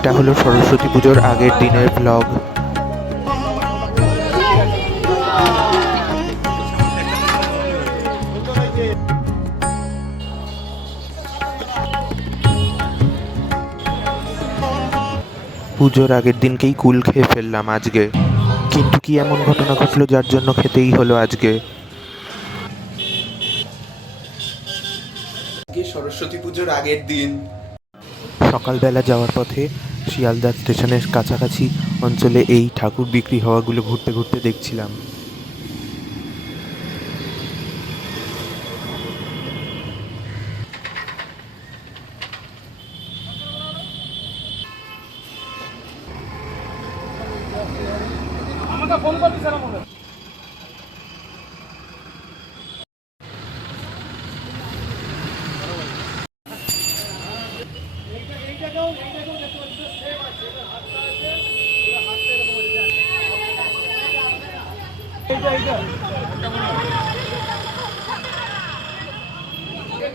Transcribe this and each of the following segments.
এটা হলো সরস্বতী পুজোর আগের দিনের ব্লগ পুজোর আগের দিনকেই কুল খেয়ে ফেললাম আজকে। কিন্তু কি এমন ঘটনা ঘটলো যার জন্য খেতেই হলো আজকে? সরস্বতী পুজোর আগের দিন। সকালবেলা যাওয়ার পথে শিয়ালদা স্টেশনের কাছাকাছি অঞ্চলে এই ঠাকুর বিক্রি হওয়াগুলো ঘুরতে ঘুরতে দেখছিলাম।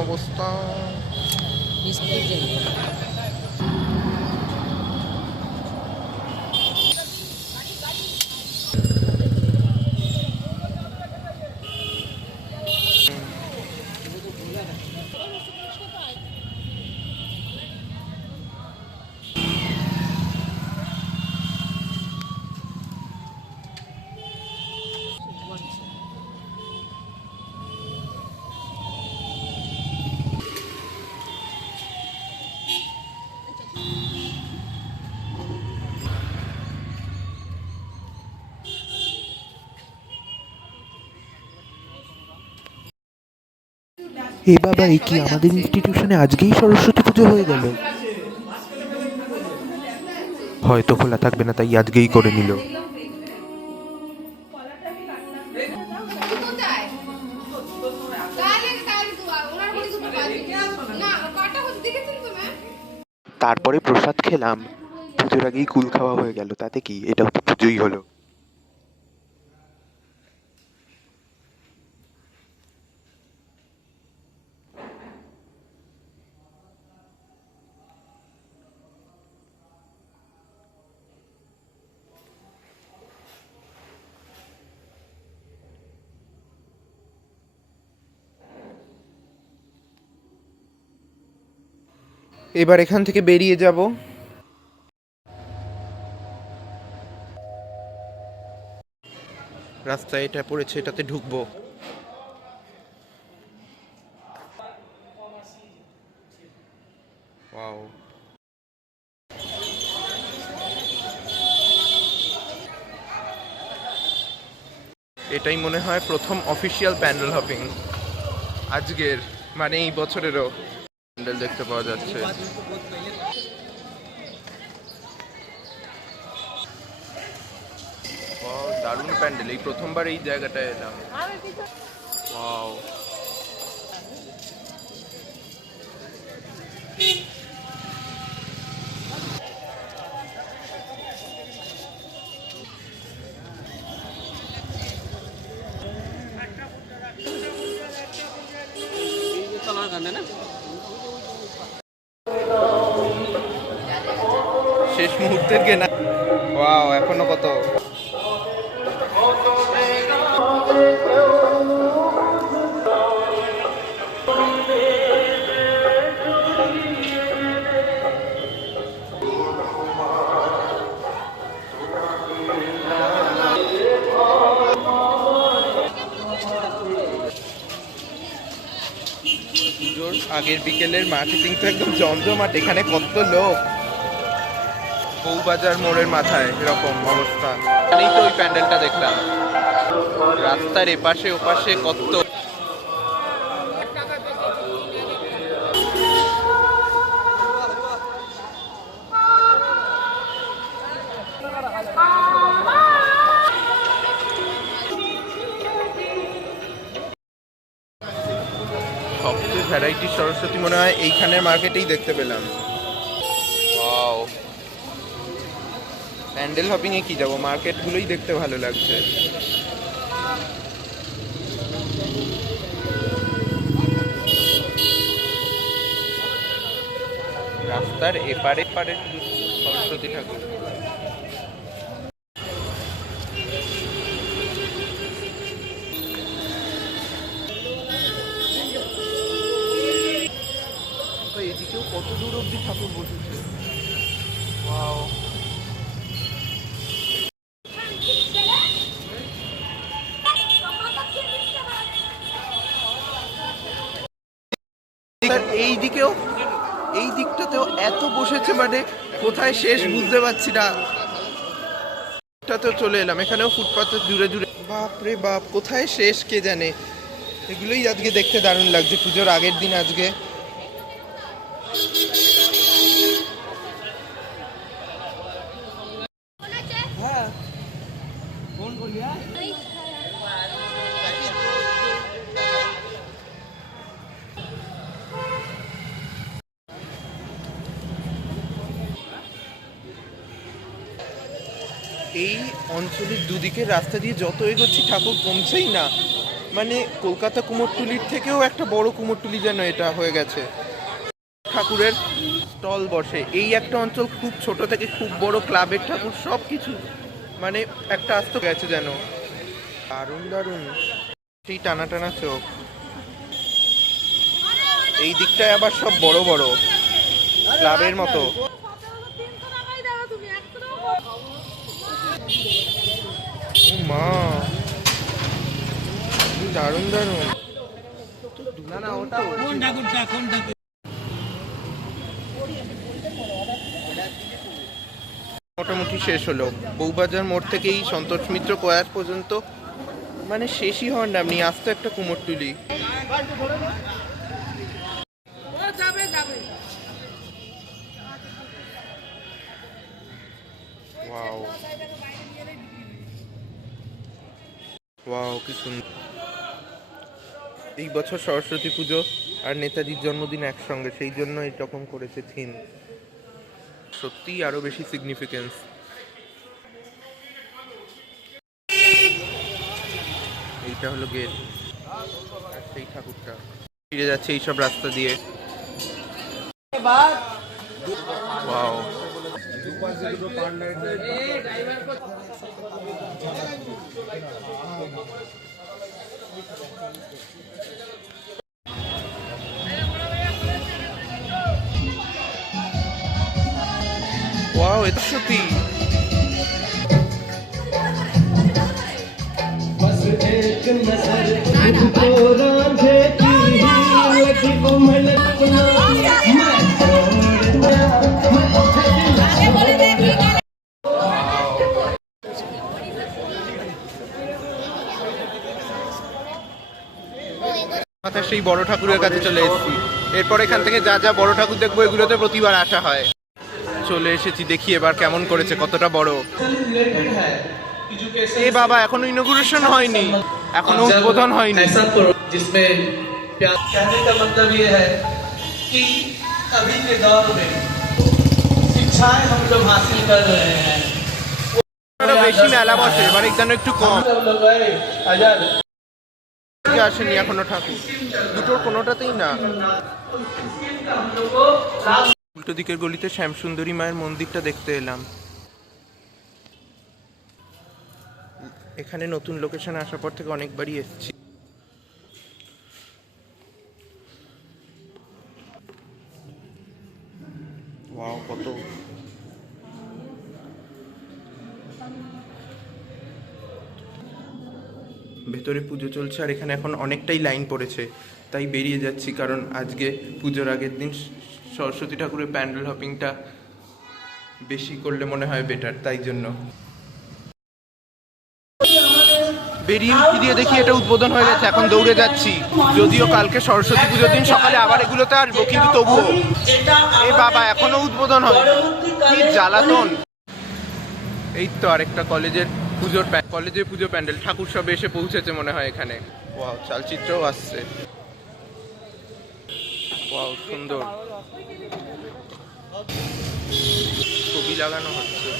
অবস্থা এ বাবা এই কি? আমাদের ইনস্টিটিউশনে আজকেই সরস্বতী পুজো হয়ে গেল। হয়তো খোলা থাকবে না, তাই আজকেই করে নিল? তারপরে প্রসাদ খেলাম। পুজোর আগেই কুল খাওয়া হয়ে গেল, তাতে কি? এটাও তো পুজোই হলো। এবার এখান থেকে বেরিয়ে যাব। রাস্তায় এটা পড়েছে, এটাতে ঢুকবো। এটাই মনে হয় প্রথম অফিসিয়াল প্যান্ডেল হপিং। আজকের মানে এই বছরেরও। প্যান্ডেল দেখতে পাওয়া যাচ্ছে। দারুণ প্যান্ডেল। এই প্রথমবার এই জায়গাটায় এলাম। আগের বিকেলের মার্কেটিং তো একদম জমজমাট, এখানে কত লোক? বৌবাজার মোড়ের মাথায় এরকম অবস্থা। এই তো ওই প্যান্ডেলটা দেখলাম। রাস্তার এপাশে, ওপাশে কত এইখানের মার্কেটেই দেখতে পেলাম। ও প্যান্ডেল হপিং এ কি যাব? মার্কেটগুলোই দেখতে ভালো লাগছে। রাস্তার এপারে পারে সরস্বতী ঠাকুর। দূর অব্দি ঠাকুর বসেছে। এই দিকেও, এই দিকটাতেও এত বসেছে মানে কোথায় শেষ বুঝতে পারছি না। চলে এলাম, এখানেও ফুটপাতে জুড়ে জুড়ে বাপ রে বাপ, কোথায় শেষ কে জানে? এগুলোই আজকে দেখতে দারুণ লাগছে, পুজোর আগের দিন আজকে। দুদিকের রাস্তা দিয়ে যত এগোচ্ছি, ঠাকুর কমছেই না। মানে কলকাতা কুমোরটুলির থেকেও একটা বড় কুমোরটুলি যেন এটা হয়ে গেছে। ঠাকুরের স্টল বসে। এই একটা অঞ্চল খুব ছোট থেকে খুব বড়, ক্লাবের ঠাকুর সব কিছু মানে একটা আস্ত গেছে যেন। দারুণ দারুণ। সেই টানা টানা চোখ। এই দিকটায় আবার সব বড় বড়। ক্লাবের মতো। মা। দারুণ দারুণ। না না ওটা কোন ঠাকুরটা কোন মোটামুটি শেষ হলো। বউবাজার মোড় থেকেই সন্তোষ মিত্র কয়ার পর্যন্ত। মানে শেষই হন না আপনি আস্তে একটা কুমোরটুলি। কি সুন্দর। এই বছর সরস্বতী পুজো আর নেতাজির জন্মদিন একসঙ্গে, সেই জন্য এরকম করেছে থিম। সত্যিই আরও বেশি সিগনিফিকেন্স এইটা হলো গেট আর সেই ঠাকুরটা। ফিরে যাচ্ছে এইসব রাস্তা দিয়ে। মাথার সেই বড় ঠাকুরের কাছে চলে এসেছি। এরপর এখান থেকে যা যা বড় ঠাকুর দেখব এগুলোতে প্রতিবার আসা হয়। চলে এসেছি দেখি এবার কেমন করেছে কতটা বড় रिलेटेड है एजुकेशन এ বাবা এখনো ইনোগ্রেশন হয়নি এখনো উদ্বোধন হয়নি ऐसा करो जिसमें प्यार कहने का मतलब ये है कि अभी के दौर में शिक्षाएं हम लोग हासिल कर रहे हैं আরো বেশি মেলা বসে এবার এখানে একটু কম सब लोग गए हजार দিকে আসেনি এখনো ঠাকুর দুটোর কোনোটাতেই না উল্টো দিকের গলিতে শ্যামসুন্দরী মায়ের মন্দিরটা দেখতে এলাম। এখানে নতুন লোকেশনে আসার পর থেকে অনেকবারই এসেছি। কত। ভেতরে পুজো চলছে আর এখানে এখন অনেকটাই লাইন পড়েছে। তাই বেরিয়ে যাচ্ছি কারণ আজকে পুজোর আগের দিন সরস্বতী ঠাকুরের প্যান্ডেল হপিংটা বেশি করলে মনে হয় বেটার তাই জন্য। বেরিয়ে উঠি দিয়ে দেখি এটা উদ্বোধন হয়ে গেছে, এখন দৌড়ে যাচ্ছি। যদিও কালকে সরস্বতী পুজোর দিন, সকালে আবার এগুলোতে আসব, কিন্তু তবুও। এ বাবা, এখনও উদ্বোধন হয়। কি জ্বালাতন। এই তো আরেকটা কলেজের পুজোর কলেজের পুজো প্যান্ডেল, ঠাকুর সব এসে পৌঁছেছে মনে হয় এখানে। চালচিত্রও আসছে। ওয়াও সুন্দর। ছবি লাগানো হচ্ছে।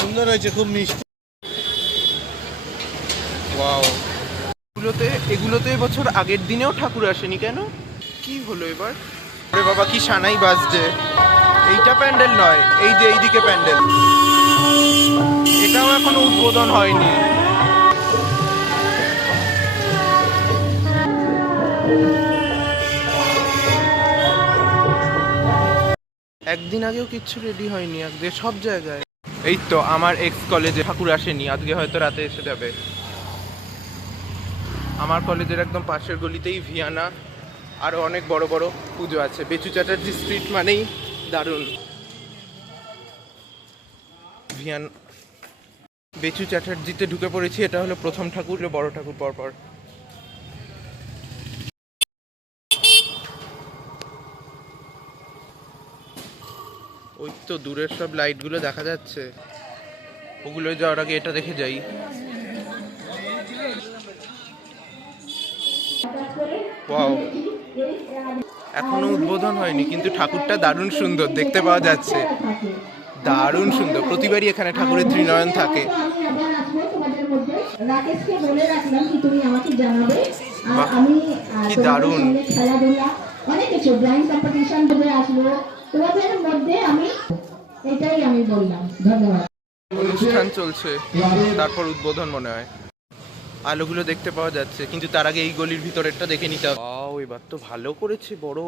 সুন্দর হয়েছে। খুব মিষ্টি ওয়াও। এগুলোতে এগুলোতে এবছর আগের দিনেও ঠাকুর আসেনি কেন? কি হলো এবার? আরে বাবা, কি সানাই বাজছে। এইটা প্যান্ডেল নয়, এই যে এইদিকে প্যান্ডেল। এটাও এখনও উদ্বোধন হয়নি। একদিন আগেও কিচ্ছু রেডি হয়নি আজকে সব জায়গায়। এই তো, আমার এক্স কলেজে ঠাকুর আসেনি, আজকে হয়তো রাতে এসে যাবে। আমার কলেজের একদম পাশের গলিতেই ভিয়ানা আরও অনেক বড় বড় পুজো আছে। বেচু চ্যাটার্জি স্ট্রিট মানেই দারুণ। ভিয়ান, বেচু চ্যাটার্জিতে ঢুকে পড়েছি, এটা হলো প্রথম ঠাকুর বড় ঠাকুর পরপর। ওই তো দূরের সব লাইটগুলো দেখা যাচ্ছে। ওগুলো যাওয়ার আগে এটা দেখে যাই। ওয়াও এখনও উদ্বোধন হয়নি কিন্তু ঠাকুরটা দারুণ সুন্দর দেখতে পাওয়া যাচ্ছে। দারুণ সুন্দর প্রতিবারই এখানে ঠাকুরের ত্রিনয়ন থাকে। কি দারুণ। অনেক কিছু কম্পিটিশন তোমাদের মধ্যে আমি এটাই আমি বললাম। ধন্যবাদ। অনুষ্ঠান চলছে তারপর উদ্বোধন মনে হয়। আলোগুলো দেখতে পাওয়া যাচ্ছে কিন্তু তার আগে এই গলির ভিতরেরটা দেখে নিতে হবে। Wow, এবার তো ভালো করেছে বড়।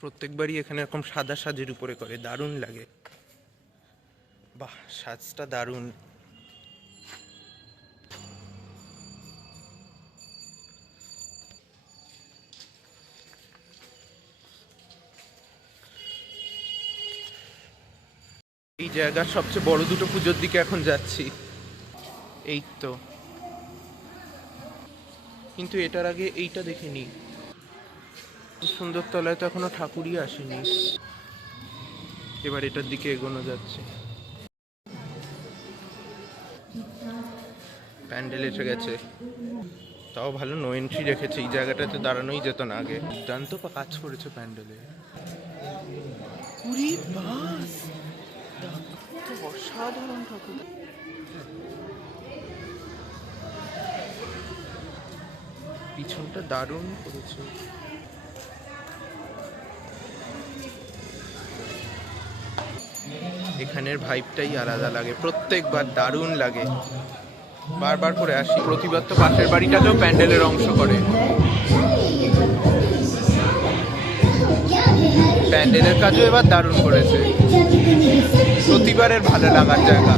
প্রত্যেকবারই এখানে এরকম সাদা সাজের উপরে করে দারুণ লাগে। বাহ সাজটা দারুণ। জায়গার সবচেয়ে বড় দুটো পুজোর দিকে এখন যাচ্ছি। এই তো। কিন্তু এটার আগে এইটা দেখিনি সুন্দর তলায় তো এখনও ঠাকুরই আসেনি। এবার এটার দিকে এগোনো যাচ্ছে। প্যান্ডেল এসে গেছে। তাও ভালো নো এন্ট্রি রেখেছে। এই জায়গাটাতে দাঁড়ানোই যেত না আগে। পা- কাজ করেছে প্যান্ডেলে? অসাধারণ ঠাকুর। পিছনটা দারুণ করেছে। এখানের ভাইবটাই আলাদা লাগে, প্রত্যেকবার দারুণ লাগে। বারবার করে আসি প্রতিবার তো পাশের বাড়িটাতেও প্যান্ডেলের অংশ করে। প্যান্ডেলের কাজও এবার দারুণ করেছে। প্রতিবারের ভালো লাগার জায়গা।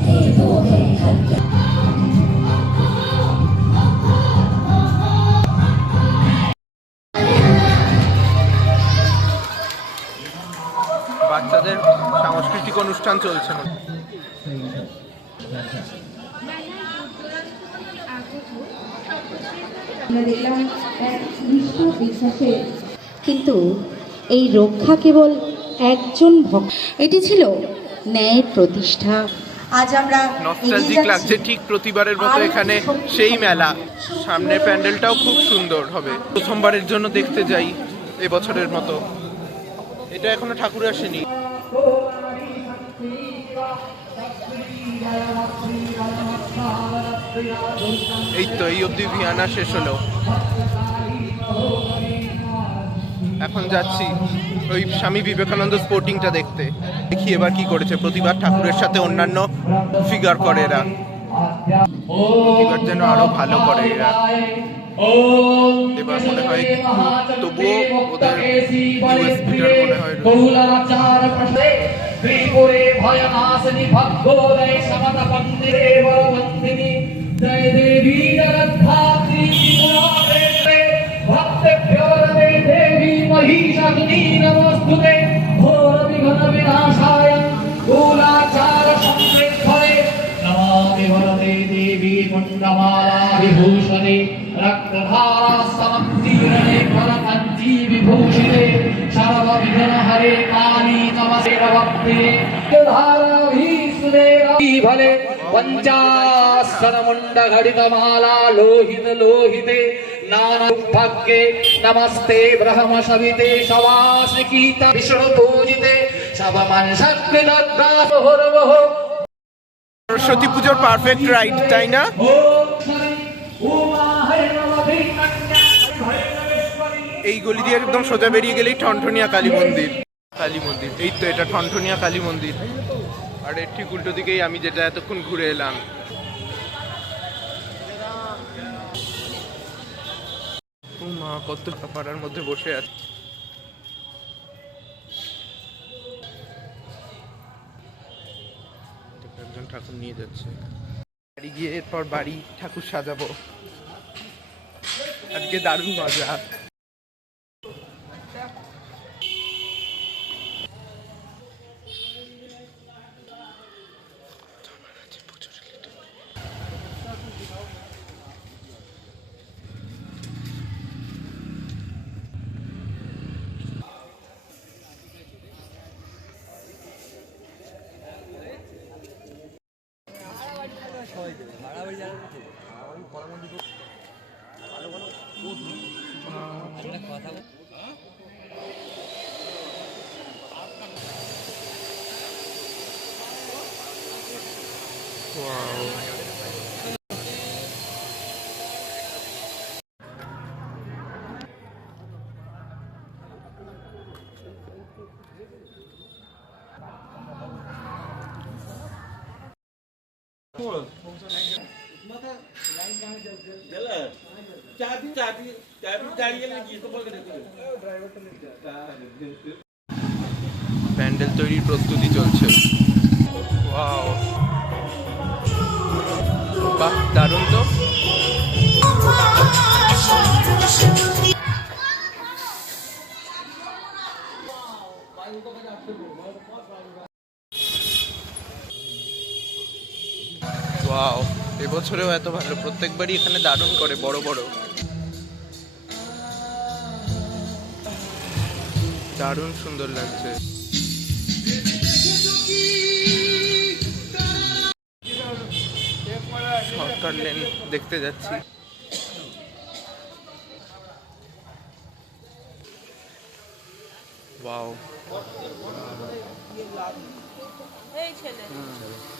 বাচ্চাদের সাংস্কৃতিক অনুষ্ঠান চলছে না। কিন্তু এই রক্ষা কেবল একজন ভক্ত। এটি ছিল ন্যায়ের প্রতিষ্ঠা। আজ আমরা নস্টালজিক লাগছে ঠিক প্রতিবারের মতো এখানে সেই মেলা। সামনে প্যান্ডেলটাও খুব সুন্দর হবে। প্রথমবারের জন্য দেখতে যাই এবছরের মতো। এটা এখনও ঠাকুর আসেনি। এই তো এই অবধি ভিয়ানা শেষ হলো। এখন যাচ্ছি ওই স্বামী বিবেকানন্দ স্পোর্টিংটা দেখতে। দেখি এবার কি করেছে। প্রতিবার ঠাকুরের সাথে অন্যান্য ফিগার করে এরা। যেন আরও ভালো করে এরা। এবার মনে হয় তবুও ওদের মনে হয় দীনবস্তুতে ঘোর বিঘ্ন বিনাশায় কুলাচার সংবৃদ্ধে নমামি ভরতে দেবী মুন্ডমালা বিভূষণে, রক্তধারা সমন্তীরণে ভরকান্তি বিভূষিতে সর্ববিঘ্ন হরে কালী নমসে রবক্তে ধারাভীষ্ণে ভলে পঞ্চাসন মুন্ড ঘড়িত মালা লোহিত লোহিতে ভাগ্যে নমস্তে ব্রহ্ম সবিতে গীতা বিষ্ণু পূজিতে সবমান সরস্বতী পুজোর পারফেক্ট রাইট তাই না? এই গলি দিয়ে একদম সোজা বেরিয়ে গেলেই ঠনঠনিয়া কালী মন্দির। কালী মন্দির, এই তো এটা ঠনঠনিয়া কালী মন্দির। আর এর ঠিক উল্টো দিকেই আমি যেটা এতক্ষণ ঘুরে এলাম। কত পাড়ার মধ্যে বসে আছে। একজন ঠাকুর নিয়ে যাচ্ছে। বাড়ি গিয়ে এরপর বাড়ি ঠাকুর সাজাবো। আজকে দারুণ মজা। প্যান্ডেল তৈরির প্রস্তুতি চলছে। বাহ দারুণ তো। এবছরেও এত ভালো প্রত্যেকবারই এখানে দারুণ করে বড় বড়। দারুণ সুন্দর লাগছে। সরকার লেন দেখতে যাচ্ছি। ওয়াও। দারুণ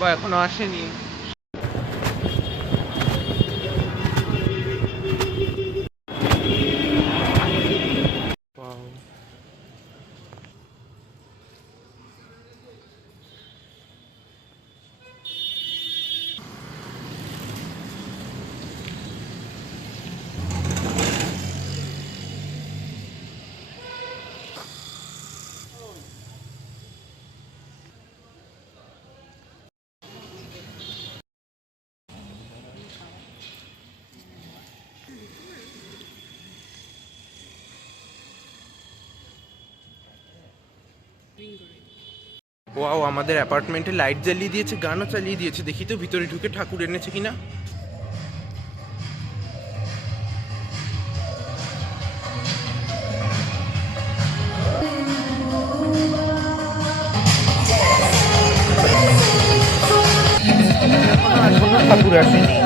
বাবা এখনও আসেনি ওয়াও, আমাদের অ্যাপার্টমেন্টে লাইট জ্বালিয়ে দিয়েছে, গানও চালিয়ে দিয়েছে। দেখি তো ভিতরে ঢুকে ঠাকুর এনেছে কিনা। ঠাকুর আসেনি।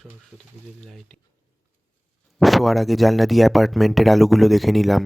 সরস্বতী পুজোর লাইটিং শোয়ার আগে জানলা দিয়ে অ্যাপার্টমেন্টের আলোগুলো দেখে নিলাম।